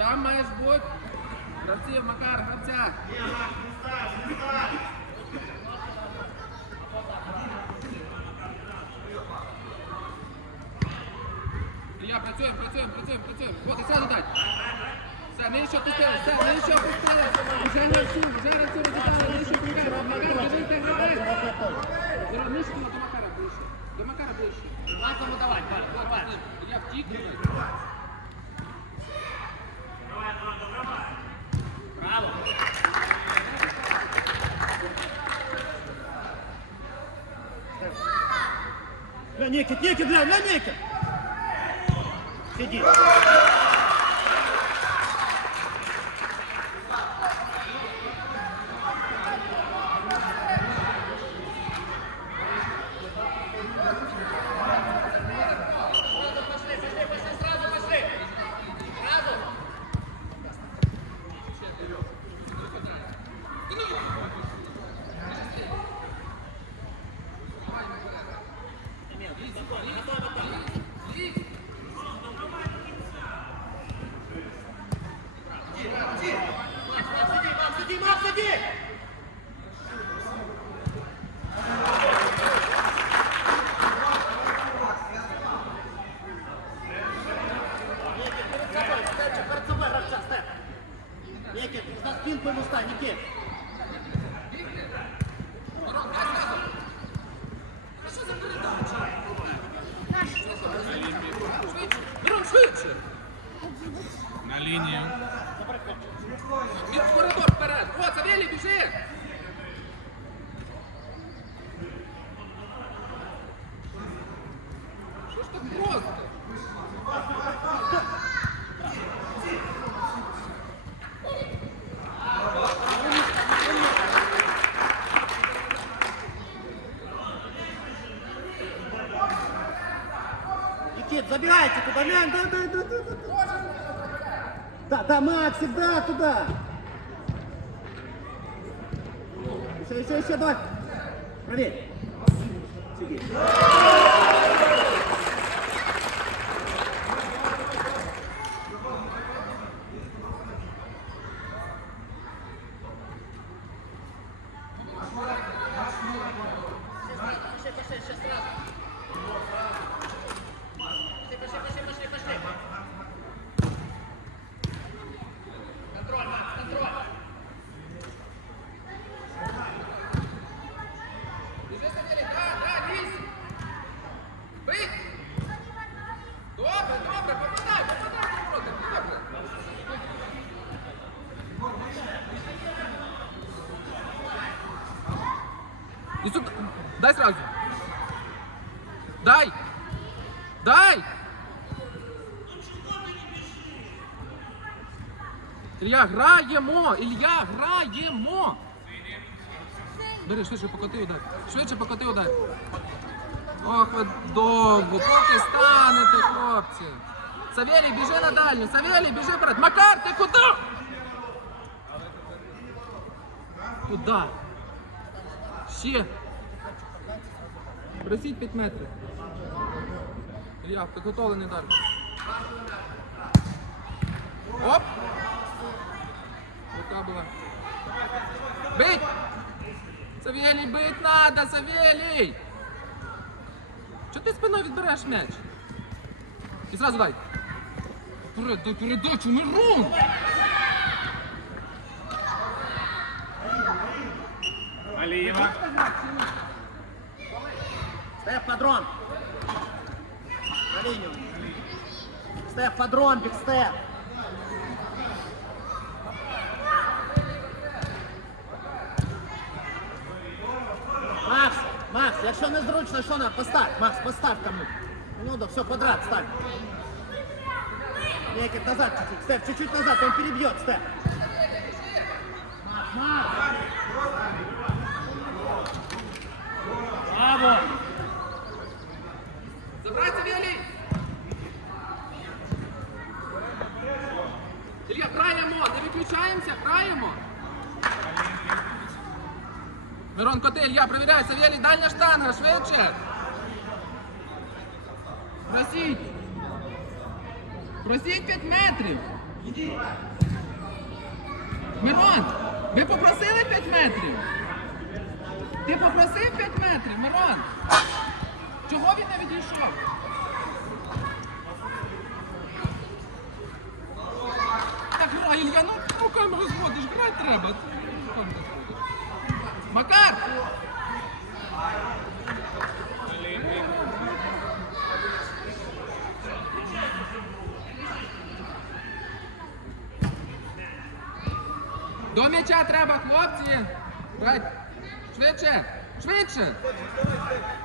Там маєш бути. Гравців, Макар, гравця. Ілля, працюємо, працюємо, працюємо, працюємо. От, і сразу дай. Все, нижче опустили, все, нижче опустили. Вже гравцю, вже гравцю віддали, нижче опустили. Макар, біжи, ти гравець. Нижче, до Макара ближче. До Макара ближче. Лапому давай, давай, давай. Ілля, втік. Никит, Никит, ля, на Никит! Сиди. さん、行。Да, да, Макс, всегда туда. Еще, еще, еще, давай. Проверь. Сиди. І сюди. Дай сразу. Дай. Дай. Ілля, граємо! Ілля, граємо! Бери, швидше покоти удар. Швидше покоти удар. Ох, ви довго, поки станете, хлопці. Савелій, біжи на дальню. Савелій, біжи вперед. Макар, ти куди? Куди? Ще. Просіть 5 метрів. Ілля, підготовлений удар. Оп! Рука була. Бить! Савелій, бить надо, Савелій! Чого ти спиною відбереш м'яч? І зразу дай передачу, Мирон! Алієва. Стеф, подрон. На линию. Стеф, подрон, биг Стеф. Макс, Макс, якщо незручно, що нам? Постав, Макс, постав кому. Ну да, все, подряд, ставь. Некит назад чуть-чуть, Стеф, чуть-чуть назад, он перебьет, Стеф. Макс, Макс. Браво! Забрать Савелій! Ілля, граємо, не виключаємося, граємо! Мирон, коти, Ілля, провіряй, Савелій, дальня штанга, швидше! Просіть! Просіть 5 метрів! Мирон, ви попросили 5 метрів? Ти попросив 5 метрів, Мирон? Чого він не відійшов? Так, грай, Ілья, ну руками розводиш, грати треба. Макар! До м'яча треба, хлопці! Брать! Швидше! Швидше!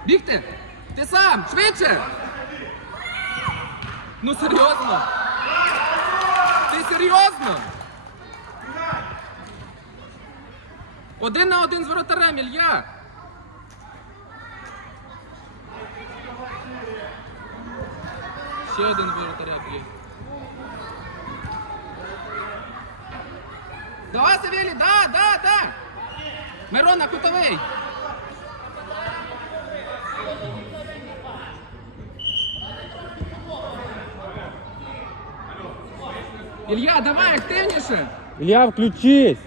Бігти! Ти сам! Швидше! Ну серйозно! Ти серйозно? Один на один з воротарем, Ілья! Ще один воротаря б'є. Давай, Савелий, да, да, да! Мирона, кутовий! Илья, давай, активніше! Ілля, включись!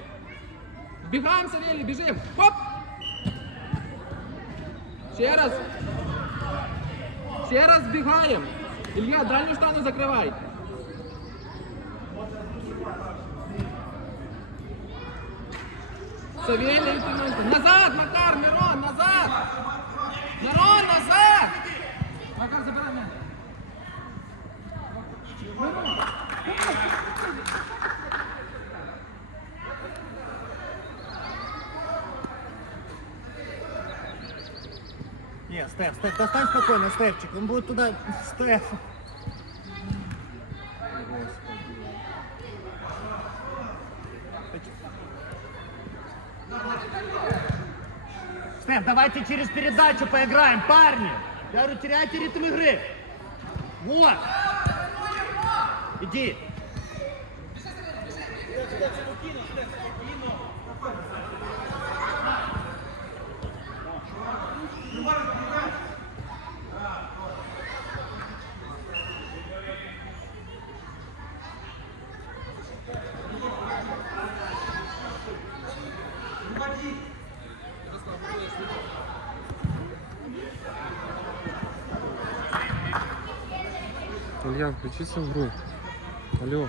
Бігаємо, Савелий, біжим! Хоп! Ще раз! Ще раз бігаємо! Илья, дальню штану закривай! Савелий, Тимонько. Назад, Макар, Мирон, назад! Мирон, назад! Макар, забирай мене. Ні, Стеф, Стеф, достань спокійно, Стефчик. Він буде туди. Стеф. Стеф, давайте через передачу поиграем, парни. Я говорю, теряйте ритм игры. Вот. Иди. Ілля, включися в гру. Алло.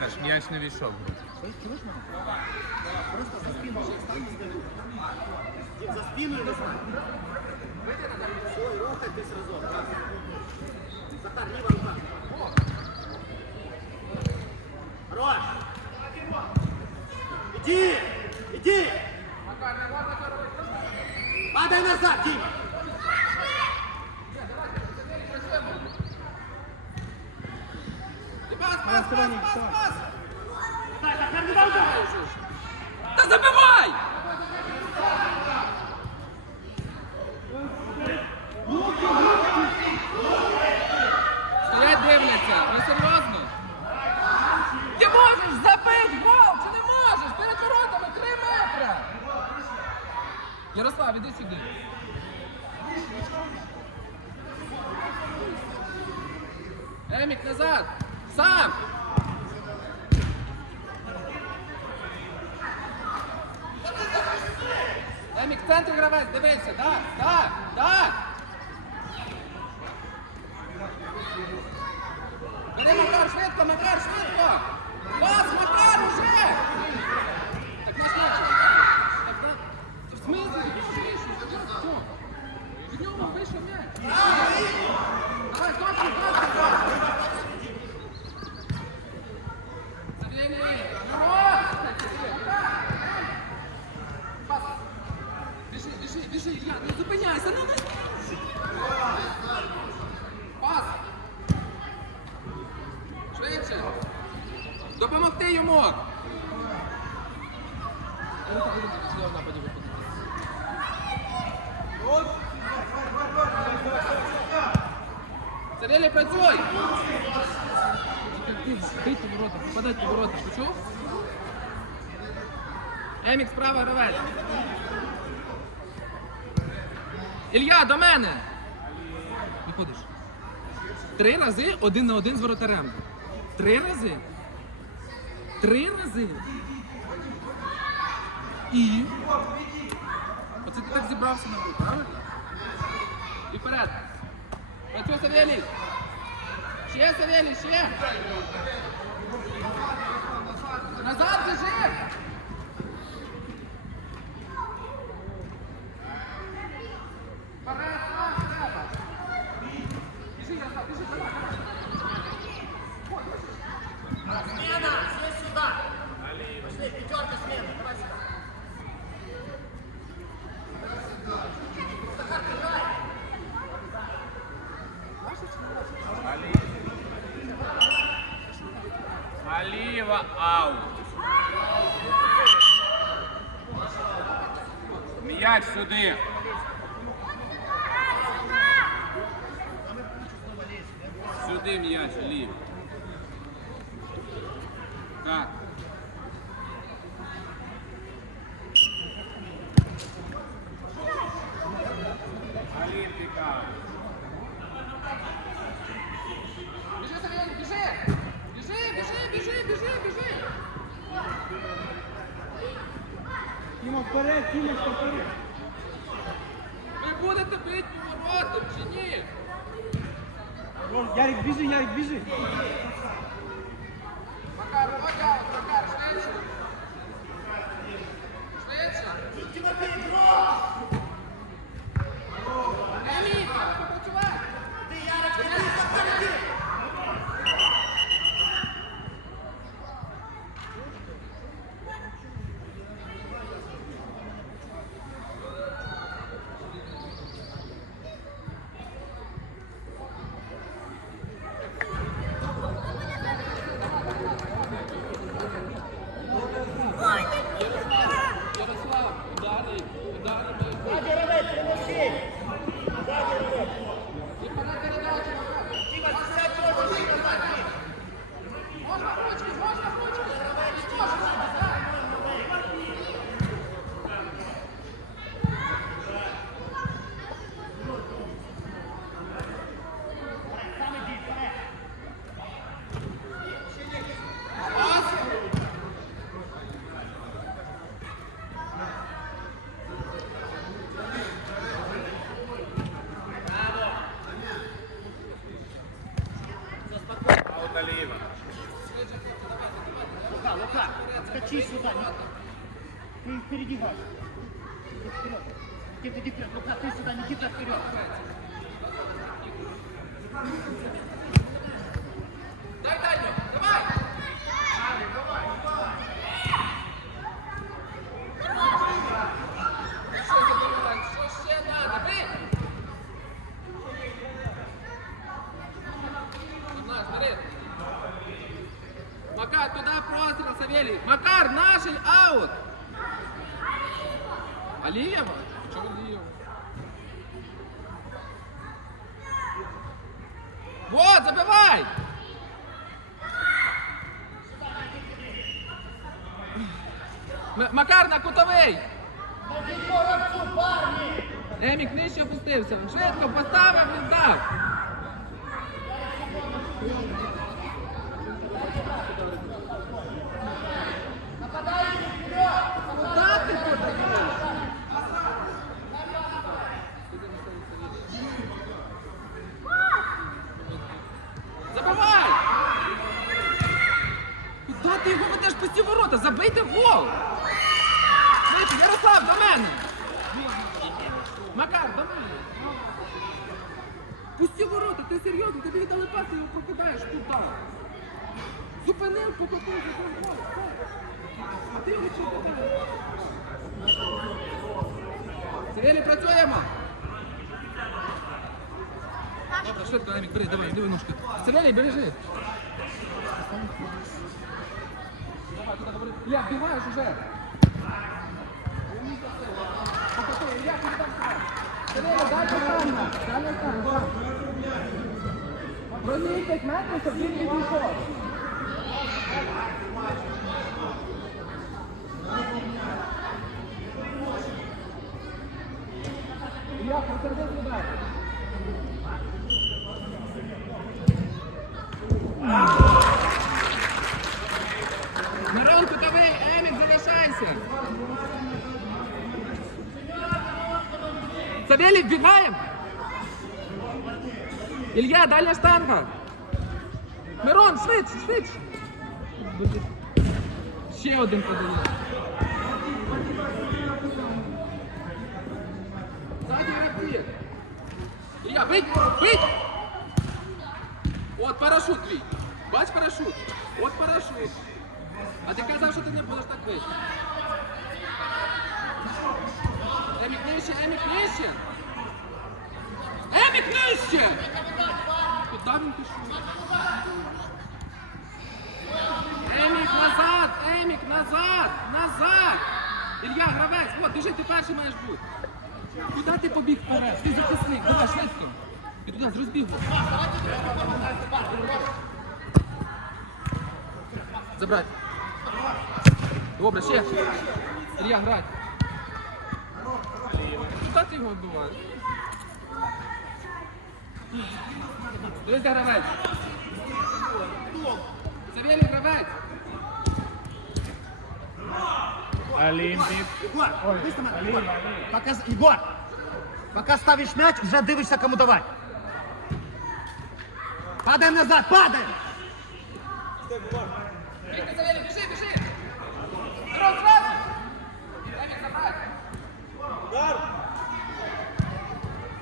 І ще раз, м'яч не війшов. Просто за спину встань. Дим, за спину его встань. Все, и рухайтесь разок. Захар, лево рука. Хорош. Иди, иди. Падай назад, Дима. пас, пас, пас, пас! Та забивай! Стоять дивляться, ну серйозно? Ти можеш забити гол, чи не можеш? Перед воротами 3 метри! Ярослав, іди сюди. Емік, назад! Сам! Емік, в центрі гравець, дивися, так, так, так! Бери Макар, швидко, Макар, швидко! Пас, Макар, уже! Так не швидше. Так, так. В смислі. Від нього вийшов м'яч. Давай, точно, точно, точно. Савєлій, народ! Пас. Біжи, біжи, біжи, Ілля, не зупиняйся, ну не Пас. Швидше. Допомогти йому. Працюй! Бить по воротах, попадать по воротах, почув? Емік справа гравець. Ілля, до мене! Виходиш. Три рази один на один з воротарем. Три рази. Три рази. І. Оце ти так зібрався на правильно? І вперед. Працюй, Савелій. Ще, Савелій, ще. Назад біжи. Вперед, пас, треба. Біжи, Ярослав, біжи, давай, давай. Смена, все сюда. Пошли, пятерка смена. Давай сюда. Захар, играй. Алієва аут. М'яч сюди. Сюди м'яч, Алієв. Иди вперед. Никита, иди вперед. Лука, ты сюда, Никита, вперед. Дай дальню, давай. Що за дурак? Що ще надо? Бий! Наш, бери. Макар, туда прострел, Савелий. Макар, наший аут. Алиева? Чего Алиева? Вот, забивай! Макар на кутовий! Емік нижче опустився. Швидко поставив, віддав. Куда ти подаєш? Забивай! Куда ти його ведеш ворота? Забийте гол! Швидше, Ярослав, до мене! Макар, до мене! Пусті ворота, ти серйозно, тобі віддали пас, його пропадаєш туди. Зупинив, покотив, зупинив. гол. А ти кидаєш? Савєлій, працюємо! Швидко, Емік, бери, давай, диви ножки. Савєлій, бережи. Давай, туди, говори. Ілля, бігаєш уже. Сюди? Питання. Дай питання. 5 метрів, щоб він відійшов. Ілля, посерди туди. Савелий, вбігаємо. Ілья, дальня штанга. Мирон, швидше, швидше. Ще один подає. Ззаді гравці. Ілья, бить, бить. От парашут твій. Бач парашут. От парашут. А ти казав, що ти не будеш так вийти. Нижче, Емік нижче. Емік нижче! Куди він пішов? Емік назад! Емік назад! Назад! Ілья, гравець, от, біжи, ти перший маєш бути. Куди ти побіг вперед? Ти захисник, давай швидко. І туди з розбігу. Забрать. Добре, ще. Илья, грай. Куда ти його вбиваєш? Дивись, гравець. Савєлій гравець. Олімпік. Егор, дивись на мене, Егор. Пока, з- Егор, пока ставиш м'яч, вже дивишся, кому давати. Падаємо назад, падаємо! Біжи, біжи. Здоров, зразу. Емік, забрать.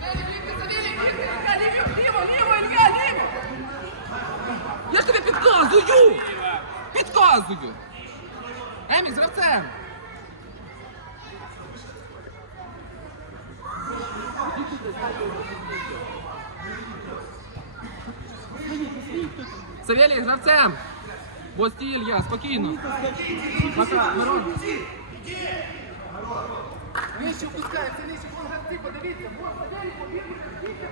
Савєлій, бігти, Савєлій, бігти. Ілья, ліво, ліво, ліво, Ілья, ліво. Я ж тобі підказую! Підказую! Емік, з гравцем! Савелій, з гравцем! Бо стіль я, спокійно. Нижче впускається, нижче, вон гравці, подивіться. Вон Савелій, побіг, бігти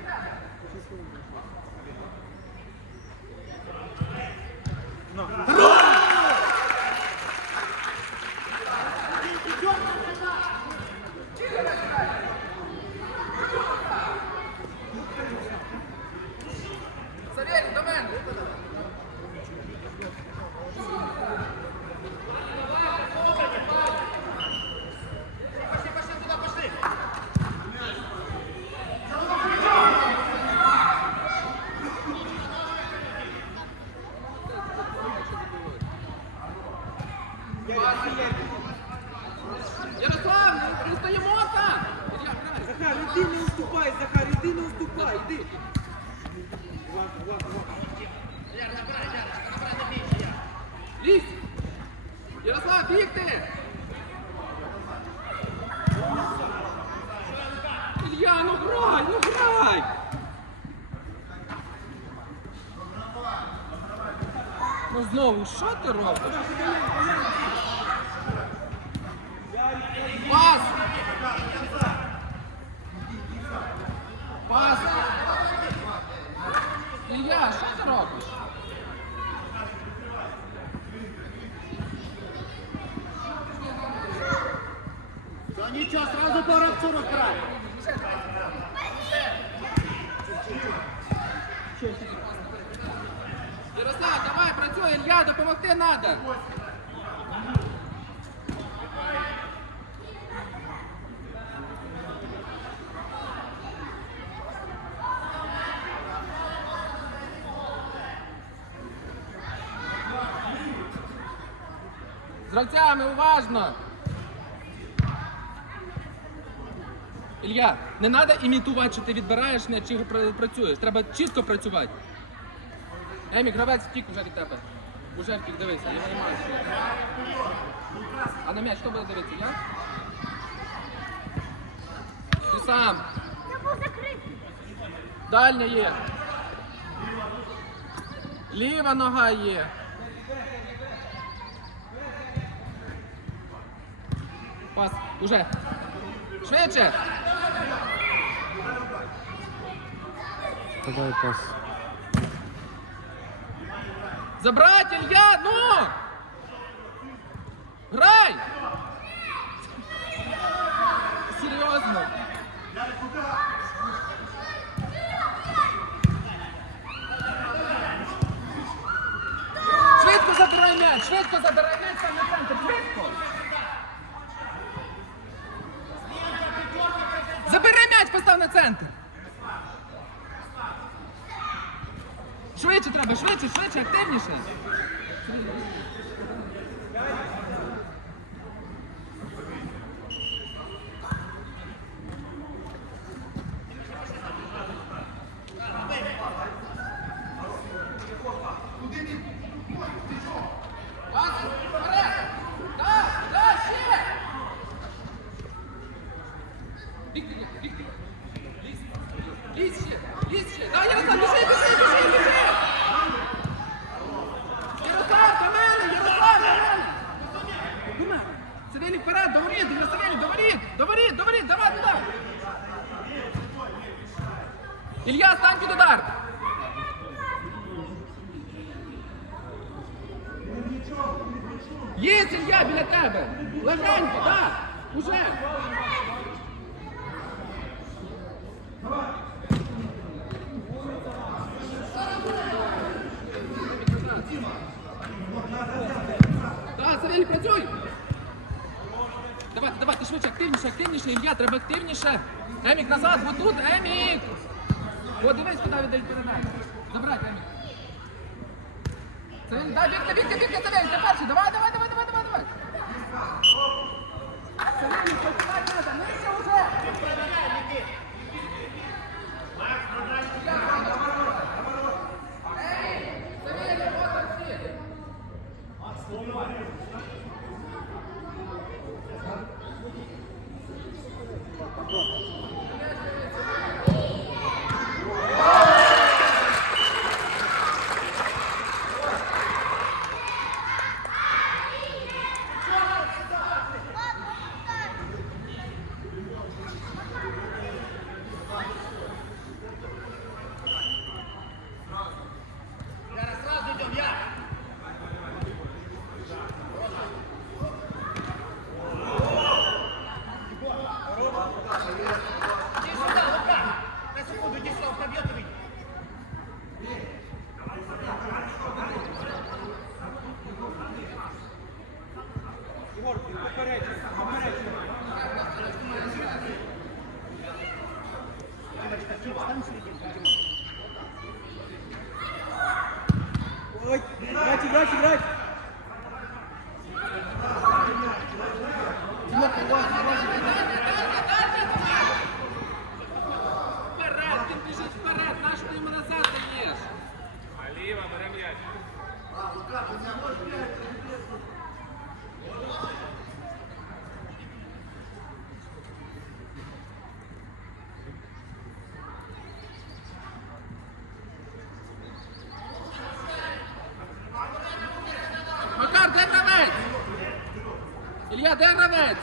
що ти робиш? Пас! Пас. Ілля, що ти робиш? Та нічого, сразу по гравцю розбирай. Ярослав, працюй, Ілля, допомогти треба. З гравцями уважно. Ілля, не треба імітувати, що ти відбираєш м'яч чи працюєш. Треба чітко працювати. Емік, гравець втік уже від тебе. Уже втік, дивися, його немає. ще. А на м'яч хто буде дивитися? Я? Ти сам. Дальня є. Ліва нога є. Пас, уже. Швидше. Подай пас. Забрать, Илья, ну! Грай! Серйозно. Швидко забирай м'яч, швидко забирай м'яч сам на центр, швидко! Забирай м'яч, постав на центр! Швидше треба, швидше, швидше, активніше. Пас, вперед! Да, да, ще! Біг, біг, біг, біг. Лізь, лізь ще, лізь ще. Да, Ярослав, біжи, біжи, біжи, біжи! Ярослав, до мене, Ярослав, до мене! До мене. Сидені вперед, до воріт, Ярославені, до воріт, до воріт, до воріт, давай, туди! Ілля, стань під удар! Є Ілля біля тебе! Легенько, так! Уже! Так, Савелій, працюй! Давайте, давайте, швидше, активніше, Ілля, треба активніше. Емік, назад, бо тут, Емік! О, дивись, куди віддають передачу. Забрати, Емік. Савелій, дай, бігти, бігти, бігти, Савелій, ти перший, давай, давай, давай, давай, давай, gebruik, gebruik. Макар,